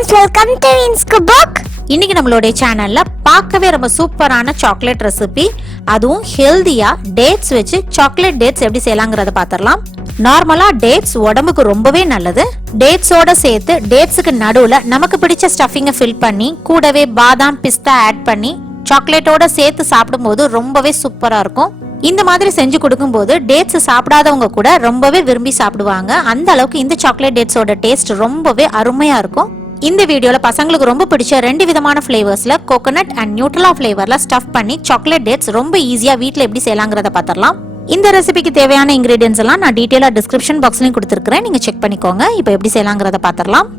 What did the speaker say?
friends, welcome to veenscookbook. இன்னைக்கு நம்மளோட சேனல்ல பார்க்கவே ரொம்ப சூப்பரான சாக்லேட் ரெசிபி, அதுவும் ஹெல்தியா டேட்ஸ் வச்சு சாக்லேட் டேட்ஸ் எப்படி செய்யலாம்ங்கறத பாத்திரலாம். நார்மலா டேட்ஸ் உடம்புக்கு ரொம்பவே நல்லது. டேட்ஸோட சேர்த்து டேட்ஸ்க்கு நடுவுல நமக்கு பிடிச்ச ஸ்டஃபிங்கை ஃபில் பண்ணி கூடவே பாதாம் பிஸ்தா ஆட் பண்ணி சாக்லேட்டோட சேர்த்து சாப்பிடும்போது ரொம்பவே சூப்பரா இருக்கும். இந்த மாதிரி செஞ்சு கொடுக்கும்போது டேட்ஸ் சாப்பிடாதவங்க கூட ரொம்பவே விரும்பி சாப்பிடுவாங்க. அந்த அளவுக்கு இந்த சாக்லேட் டேட்ஸோட டேஸ்ட் ரொம்பவே அருமையா இருக்கும். இந்த வீடியோல பசங்களுக்கு ரொம்ப பிடிச்ச ரெண்டு விதமான ஃபிளேவர்ஸ்ல கோகனட் அண்ட் நியூட்ரலா ஃபிளேவர்ல ஸ்டஃப் பண்ணி சாக்லேட் டேட்ஸ் ரொம்ப ஈஸியா வீட்ல எப்படி செய்யலாம்ங்கறத பாத்திரலாம். இந்த ரெசிபிக்கு தேவையான இன்கிரிடியன்ஸ் எல்லாம் நான் டீடைலா டிஸ்கிரிப்ஷன் பாக்ஸ்லயும் கொடுத்திருக்கேன், நீங்க செக் பண்ணிக்கோங்க. இப்போ எப்படி செய்யலாம்ங்கறத பாத்திரலாம்.